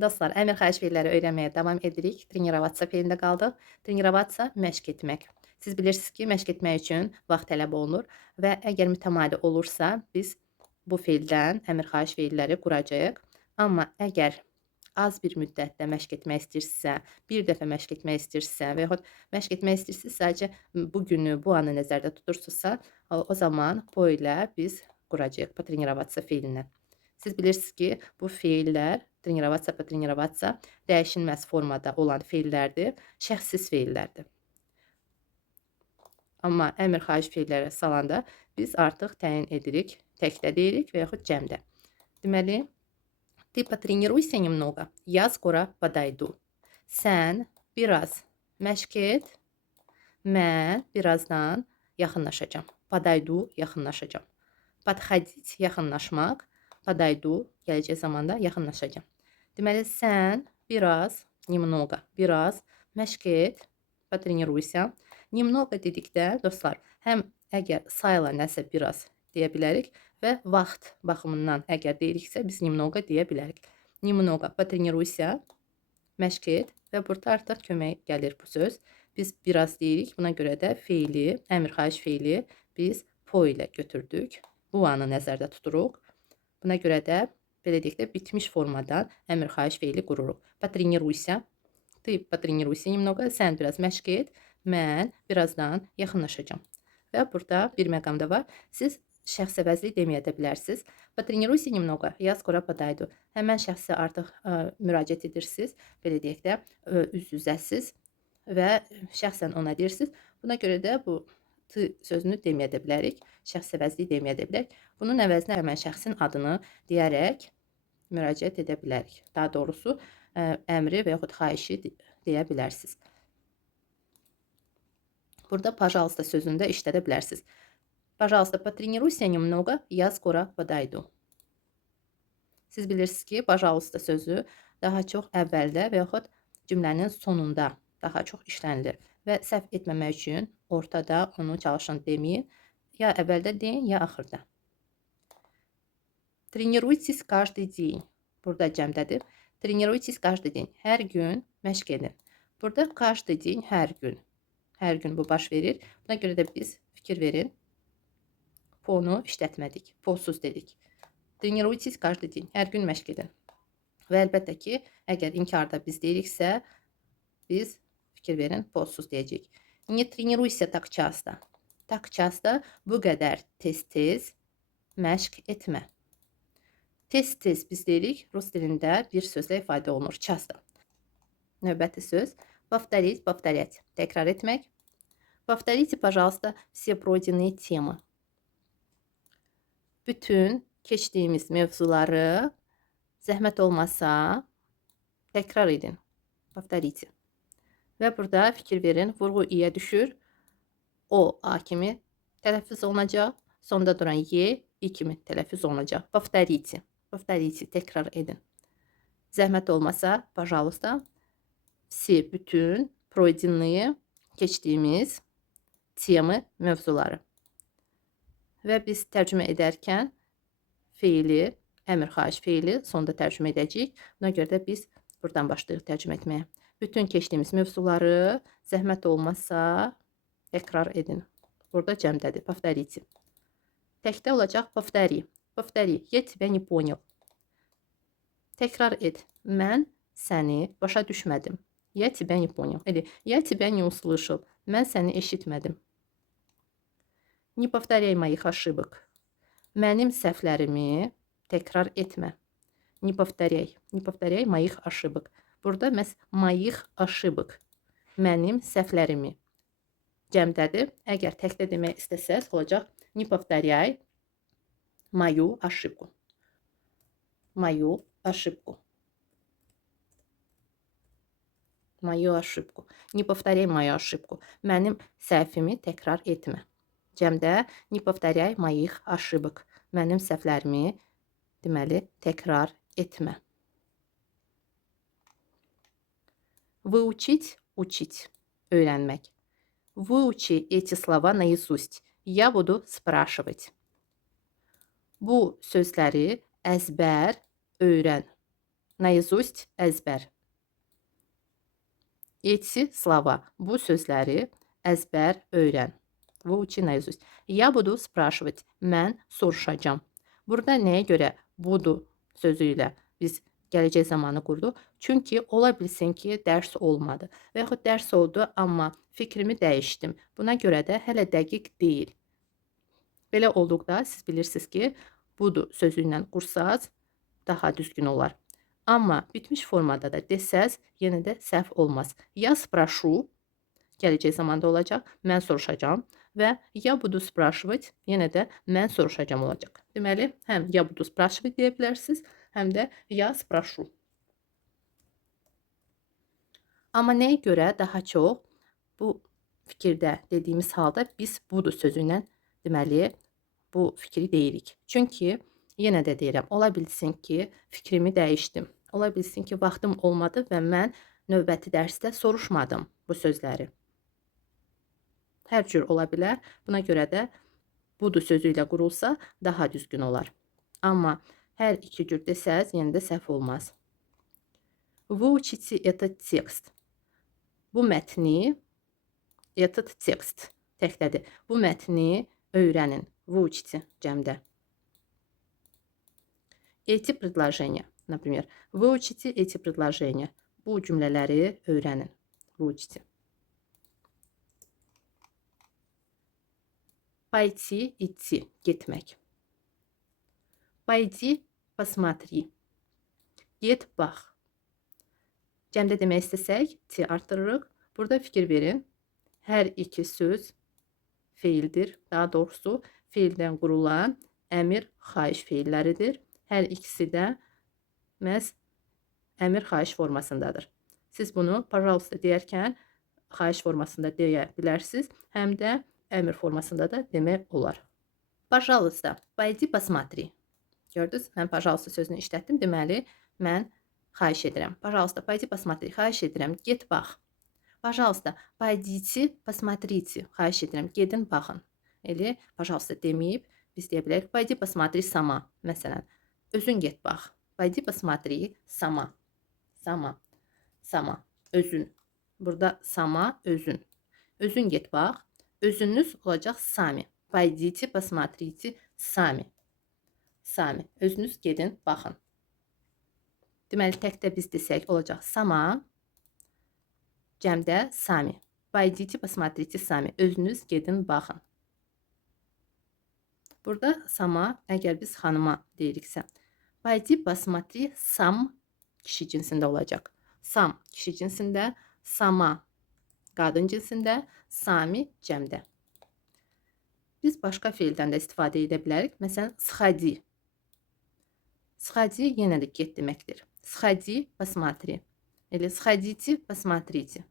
Dostlar, əmr xahiş feilləri öyrənməyə davam edirik. Trenirovаться feilində qaldıq. Trenirovаться məşq etmək. Siz bilirsiniz ki, məşq etmək üçün vaxt tələb olunur və əgər mütəmadi olursa, biz bu feildən əmr xahiş feilləri quracağıq. Amma əgər az bir müddətdə məşq etmək istəyirsinizsə, bir dəfə məşq etmək istəyirsinizsə və yaxud məşq etmək istəyirsinizsə, sadəcə bu günü, bu anı nəzərdə tutursunuzsa, o zaman po ilə biz quracağıq potrenirovаться feilindən. Siz bilirsiniz ki, bu feillər trenirovаться, potrenirovаться dəyişilməz formada olan feillərdir, şəxssiz feillərdir. Amma əmr xahiş feilləri salanda biz artıq təyin edirik, təkdə deyirik və yaxud cəmdə. Deməli, ты потренируйся немного, я скоро подойду. Sən biraz məşq et, mən birazdan yaxınlaşacağam. Подойду, yaxınlaşacağam. Подходить, yaxınlaşmaq. Подойду, gələcək zamanda yaxınlaşacağam. Deməli, sən biraz, немного, biraz məşq et, потренируйся. Немного dedikdə, dostlar, həm əgər sayla nəsə biraz deyə bilərik və vaxt baxımından əgər deyiriksə, biz немного deyə bilərik. Немного потренируйся, məşq et və burada artıq kömək gəlir bu söz. Biz biraz deyirik, buna görə də feili, əmr xahiş feili biz po ilə götürdük. Bu anı nəzərdə tuturuq. Buna görə də, belə deyək də, bitmiş formadan əmr xahiş feili qururuq. Потренируйся, ты потренируйся немного, sən biraz məşq et, mən birazdan yaxınlaşacağam. Və burada bir məqam da var. Siz şəxs əvəzli deməyə də bilərsiniz. Потренируйся немного, я скоро подойду. Həmən şəxsə artıq müraciət edirsiniz, belə deyək də, üz-üzəsiz və şəxsən ona deyirsiniz. Buna görə də bu t sözünü deməyə də bilərik, şəxs əvəzli deməyə də bilərik. Bunun əvəzinə həmən şəxsin adını deyərək müraciət edə bilərik. Daha doğrusu, əmri və yaxud xahişi deyə bilərsiniz. Burada пожалуйста sözünü də işlədə bilərsiniz. Пожалуйста, потренируйся немного, я скоро подойду. Siz bilirsiniz ki, пожалуйста sözü daha çox əvvəldə və yaxud cümlənin sonunda daha çox işlənilir. Və səhv etməmək üçün ortada onu çalışın deməyin. Ya əvvəldə deyin, ya axırda. Тренируйтесь каждый день. Burada cəmdədir. Тренируйтесь каждый день. Hər gün məşq edin. Burada каждый день, hər gün. Hər gün bu baş verir. Buna görə də biz fikir verin. Ponu işlətmədik. Posuz dedik. Тренируйтесь каждый день. Hər gün məşq edin. Və əlbəttə ki, əgər inkarda biz deyiriksə, biz fikir verin, posuz deyəcəyik. Не тренируйся так часто. Так часто, bu qədər tez-tez məşq etmə. Tez-tez biz deyirik, rus dilində bir sözlə ifadə olunur, часто. Növbəti söz, повторить, повторять, təkrar etmək. Повторите, пожалуйста, все пройденные темы. Bütün keçdiyimiz mövzuları zəhmət olmasa təkrar edin. Повторите. Və burada fikir verin, vurğu i-yə düşür. O, a kimi tələffüz olunacaq. Sonda duran y, i kimi tələffüz olunacaq. Повторите. Повторите, təkrar edin. Zəhmət olmasa, пожалуйста, все, bütün, пройденные, keçdiyimiz, temы, mövzuları. Və biz tərcümə edərkən feili, əmr xahiş feili sonda tərcümə edəcəyik. Buna görə də biz buradan başlayırıq tərcümə etməyə. Bütün keçdiyimiz mövzuları zəhmət olmasa təkrar edin. Burada cəmdədir. Повторите. Təkdə olacaq повтори. Повтори. Я тебя не понял. Təkrar et. Mən səni başa düşmədim. Я тебя не понял. Я тебя не услышал. Mən səni eşitmədim. Не повторяй моих ошибок. Mənim səhvlərimi təkrar etmə. Не повторяй. Не повторяй моих ошибок. Burada məhz моих ошибок. Mənim səhvlərimi. Cəmdədir. Əgər təkdə demək istəsəz, olacaq не повторяй мою ошибку. Мою ошибку. Мою ошибку. Не повторяй мою ошибку. Mənim səhvimi təkrar etmə. Cəmdə не повторяй моих ошибок. Mənim səhvlərimi, deməli, təkrar etmə. Выучить, учить. Öyrənmək. Выучи эти слова наизусть. Я буду spрашивать. Bu sözləri əzbər öyrən. naizust əzbər. Эти slova, bu sözləri əzbər öyrən. Выучи наизусть. Я буду спрашивать. Mən soruşacağam. Burada nəyə görə budu sözü ilə biz gələcək zamanı qurduq? Çünki ola bilsin ki, dərs olmadı. Və yaxud dərs oldu, amma fikrimi dəyişdim. Buna görə də hələ dəqiq deyil. Belə olduqda siz bilirsiniz ki, budu sözü ilə qursaz daha düzgün olar. Amma bitmiş formada da desəz, yenə də səhv olmaz. Я спрошу, gələcək zamanda olacaq, mən soruşacağam və я буду спрашивать, yenə də mən soruşacağam olacaq. Deməli, həm я буду спрашивать deyə bilərsiniz, həm də я спрошу. Amma nəyə görə daha çox bu fikirdə dediyimiz halda biz budu sözü ilə deməli bu fikri deyirik. Çünki yenə də deyirəm, ola bilsin ki, fikrimi dəyişdim. Ola bilsin ki, vaxtım olmadı və mən növbəti dərsdə soruşmadım bu sözləri. Hər cür ola bilər. Buna görə də budu sözü ilə qurulsa daha düzgün olar. Amma hər iki cür desəz, yenə də səhv olmaz. Выучите этот текст. Bu mətni, этот текст təklədir. Bu mətni öyrənin. Выучите cəmdə. Эти предложения, например, выучите эти предложения. Bu cümlələri öyrənin. Выучите. Пойти, идти, getmək. Пойди, посмотри. Get, bax. Cəmdə demək istəsək, ti artırırıq. Burada fikir verin. Hər iki söz feildir. Daha doğrusu, feildən qurulan əmir, xahiş feilləridir. Hər ikisi də məhz əmir, xahiş formasındadır. Siz bunu пожалуйста deyərkən xahiş formasında deyə bilərsiniz, həm də əmir formasında da demək olar. Пожалуйста, пойди посмотри. Gördünüz? Mən пожалуйста sözünü işlətdim. Deməli, mən xahiş edirəm. Пожалуйста, пойди посмотри. Xahiş edirəm, get bax. Пожалуйста, пойдите, посмотрите. Xahiş edirəm, gedin, baxın. Elə, пожалуйста deməyib, biz deyə bilərik, пойди посмотри сама. Məsələn, özün get bax. Пойди посмотри сама. Сама. Сама. Özün. Burada сама, özün. Özün get bax. Özünüz olacaq sami. Пойдите, посмотрите сами. Sami. Özünüz gedin, baxın. Deməli, təkdə biz desək olacaq сама. Cəmdə sami. Пойдите, посмотрите сами. Özünüz gedin, baxın. Burada sama, əgər biz xanıma deyiriksə, пойди, посмотри сам kişi cinsində olacaq. Sam kişi cinsində, sama qadın cinsində, sami cəmdə. Biz başqa feildən də istifadə edə bilərik. Məsələn, sxadi. Sxadi yenə də get deməkdir. Sxadi, посмотри. Elə sxadите, посмотрите.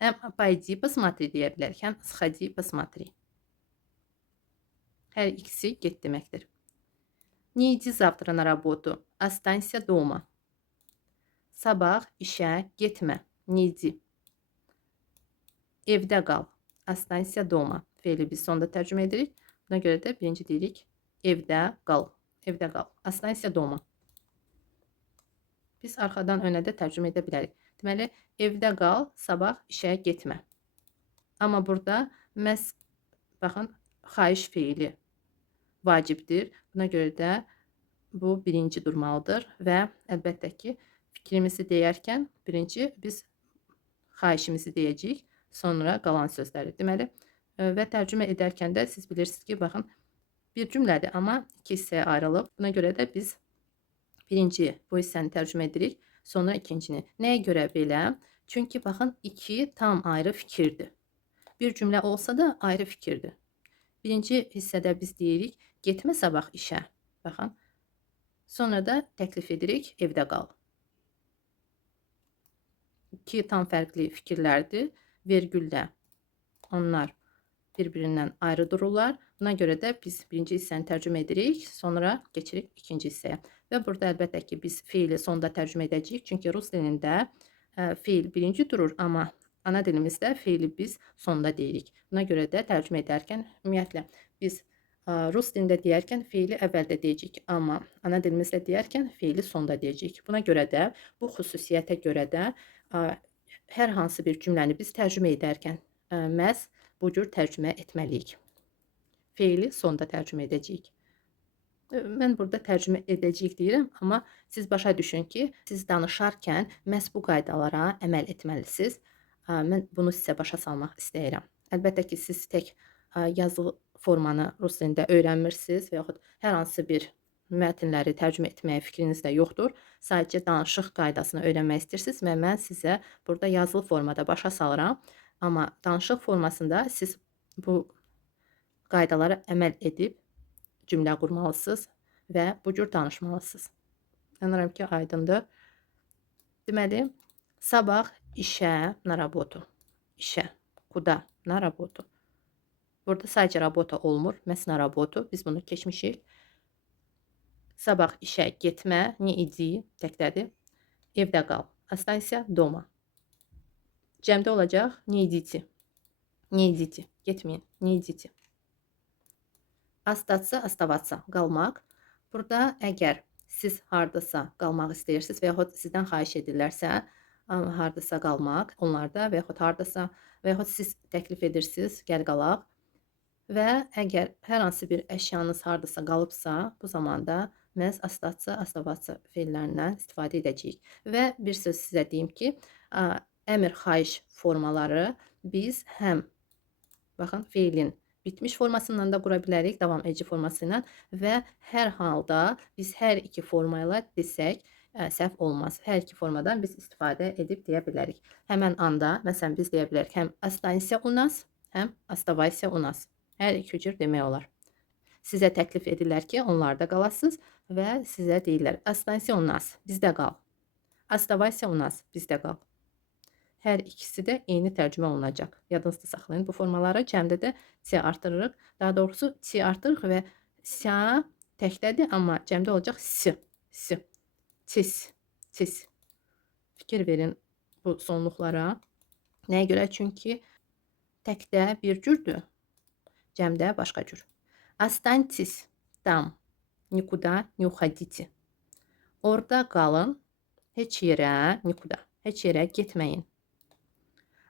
Həm пойди, посмотри deyə bilərik, həm sxadi, посмотри. Hər ikisi get deməkdir. Не иди завтра на работу, останься дома. Sabah işə getmə, не иди. Evdə qal, останься дома. Feili biz sonda tərcümə edirik. Buna görə də birinci deyirik, evdə qal. Evdə qal, останься дома. Biz arxadan önə də tərcümə edə bilərik. Deməli, evdə qal, sabah işə getmə. Amma burada məhz, baxın, xahiş feili vacibdir. Buna görə də bu birinci durmalıdır və əlbəttə ki, fikrimizi deyərkən birinci biz xahişimizi deyəcəyik, sonra qalan sözləri. Deməli, və tərcümə edərkən də siz bilirsiniz ki, baxın, bir cümlədir, amma iki hissəyə ayrılıb. Buna görə də biz birinci bu hissəni tərcümə edirik, sonra ikincini. Nəyə görə belə? Çünki baxın, iki tam ayrı fikirdir. Bir cümlə olsa da ayrı fikirdir. Birinci hissədə biz deyirik, getmə sabah işə. Baxın. Sonra da təklif edirik, evdə qal. İki tam fərqli fikirlərdir. Vergüldə onlar bir-birindən ayrı dururlar. Buna görə də biz birinci hissəni tərcümə edirik, sonra keçirik ikinci hissəyə. Və burada əlbəttə ki, biz feili sonda tərcümə edəcəyik. Çünki rus dilində feil birinci durur, amma ana dilimizdə feili biz sonda deyirik. Buna görə də tərcümə edərkən ümumiyyətlə biz Rus dilində deyərkən feili əvvəldə deyəcəyik, amma ana dilimizdə deyərkən feili sonda deyəcəyik. Buna görə də, bu xüsusiyyətə görə də hər hansı bir cümləni biz tərcümə edərkən məhz bu cür tərcümə etməliyik. Feili sonda tərcümə edəcəyik. Mən burada tərcümə edəcəyik deyirəm, amma siz başa düşün ki, siz danışarkən məhz bu qaydalara əməl etməlisiniz. Mən bunu sizə başa salmaq istəyirəm. Əlbəttə ki, siz tək yazılı formanı rus dilində öyrənmirsiniz və yaxud hər hansı bir mətnləri tərcümə etməyə fikriniz də yoxdur. Sadəcə danışıq qaydasını öyrənmək istəyirsiniz və mən sizə burada yazılı formada başa salıram. Amma danışıq formasında siz bu qaydalara əməl edib cümlə qurmalısınız və bu cür danışmalısınız. Inanıram ki, aydındır. Deməli, sabah işə, na работу. İşə, куда, на работу. Burada sadəcə работа olmur, məhz на работу. Biz bunu keçmişik. Sabah işə getmə, не иди, təkdədir. Evdə qal. Останься дома. Cəmdə olacaq, не идите. Не идите. Getməyin, не идите. Остаться, оставаться, qalmaq. Burada əgər siz hardasa qalmaq istəyirsiniz və yaxud sizdən xahiş edirlərsə, hardasa qalmaq, onlarda və yaxud hardasa və yaxud siz təklif edirsiniz, gəl qalaq. Və əgər hər hansı bir əşyanız hardasa qalıbsa, bu zamanda məhz остаться, оставаться feillərindən istifadə edəcəyik. Və bir söz sizə deyim ki, əmr xahiş formaları biz həm baxın feilin bitmiş formasından da qura bilərik, davam edici forması ilə və hər halda biz hər iki forma ilə desək, səhv olmaz. Hər iki formadan biz istifadə edib deyə bilərik. Həmən anda, məsələn, biz deyə bilərik həm останься у нас, həm оставайся у нас. Hər iki cür demək olar. Sizə təklif edirlər ki, onlarda qalasınız və sizə deyirlər останься у нас, bizdə qal. Оставайся у нас, bizdə qal. Hər ikisi də eyni tərcümə olunacaq. Yadınızda saxlayın bu formaları. Cəmdə də C artırırıq. Daha doğrusu C artırırıq və S təkdədir, amma cəmdə olacaq S. S. Tis. Tis. Fikir verin bu sonluqlara. Nəyə görə? Çünki təkdə bir cürdür. Cəmdə başqa cür. Останьтесь там. Никуда не уходите. Orada qalın. Heç yerə, никуда. Heç yerə getməyin.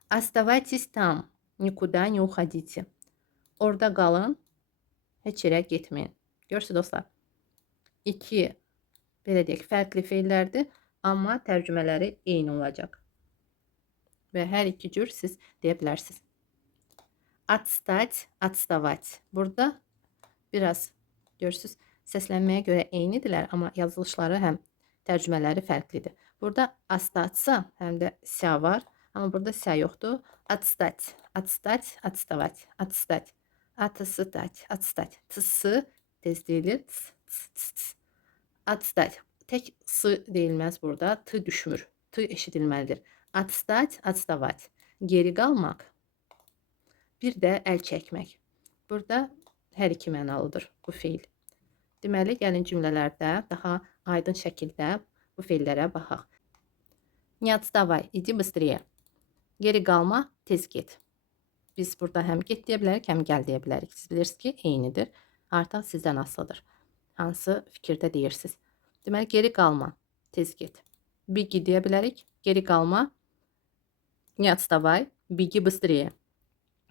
Оставайтесь там. Никуда не уходите. Orada qalın. Heç yerə getməyin. Görürsünüz dostlar. İki, belə deyək, fərqli feillərdir, amma tərcümələri eyni olacaq. Və hər iki cür siz deyə bilərsiniz. Отстать, отставать. Burada biraz görürsünüz, səslənməyə görə eynidirlər, amma yazılışları həm tərcümələri fərqlidir. Burada остаться həm də ся var, amma burada ся yoxdur. Отстать, отстать, отставать, отстать, отстать, отстать. Tısı tez deyilir. Отстать. Tək sı deyilməz burada. Tı düşmür. Tı eşidilməlidir. Отстать, отставать. Geri qalmaq. Bir də əl çəkmək. Burada hər iki mənalıdır bu feil. Deməli, gəlin cümlələrdə daha aydın şəkildə bu feillərə baxaq. Не отставай, иди быстрее. Geri qalma, tez get. Biz burada həm get deyə bilərik, həm gəl deyə bilərik. Siz bilirsiniz ki, eynidir. Artıq sizdən asılıdır. Hansı fikirdə deyirsiniz. Deməli, geri qalma, tez get. Беги deyə bilərik. Geri qalma. Не отставай, беги быстрее.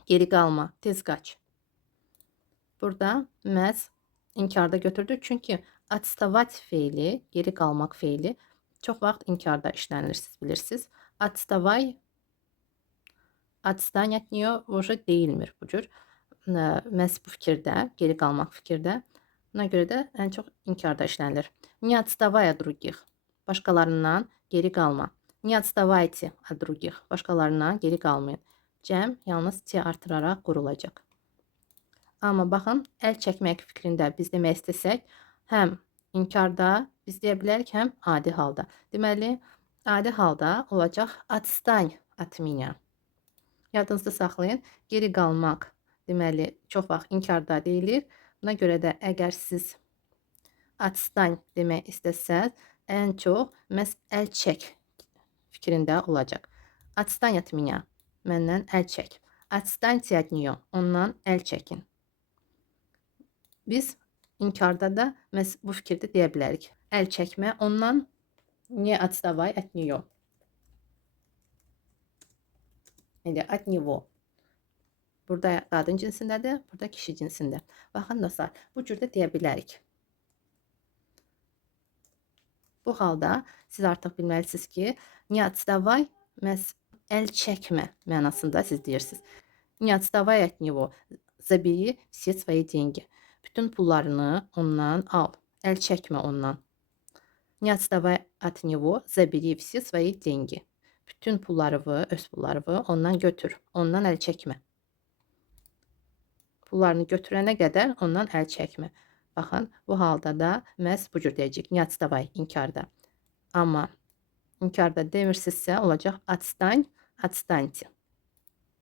Geri qalma, tez qaç. Burada məhz inkarda götürdük. Çünki отставать feili, geri qalmaq feili çox vaxt inkarda işlənilir, siz bilirsiniz. Отставай, отстань от нее уже deyilmir bu cür. Məhz bu fikirdə, geri qalmaq fikirdə. Buna görə də ən çox inkarda işlənilir. Не отставай от других. Başqalarından geri qalma. Не отставайте от других. Başqalarından geri qalmayın. Cəm yalnız T artıraraq qurulacaq. Amma baxın, əl çəkmək fikrində biz demək istəsək, həm inkarda biz deyə bilərik, həm adi halda. Deməli, adi halda olacaq отстань от меня. Yadınızda saxlayın, geri qalmaq. Deməli, çox vaxt inkarda deyilir. Buna görə də əgər siz отстань demək istəsəz, ən çox məhz əl çək fikrində olacaq. Отстань от меня. Məndən əl çək. Отстаньте от нее. Ondan əl çəkin. Biz inkarda da məhz bu fikirdə deyə bilərik. Əl çəkmə ondan, не отставай от нее. İndi от него. Burada qadın cinsindədir, burada kişi cinsində. Baxın dostlar, bu cürdə deyə bilərik. Bu halda siz artıq bilməlisiniz ki, не отставай məhz əl çəkmə mənasında siz deyirsiniz. Не отставай от него, забери все свои деньги. Bütün pullarını ondan al, əl çəkmə ondan. Не отставай от него, забери все свои деньги. Bütün pullarını, öz pullarını ondan götür, ondan əl çəkmə. Pullarını götürənə qədər ondan əl çəkmə. Baxın, bu halda da məhz bu cür deyəcəyik. Не отставай inkarda. Amma inkarda demirsinizsə olacaq отстань, отстаньте.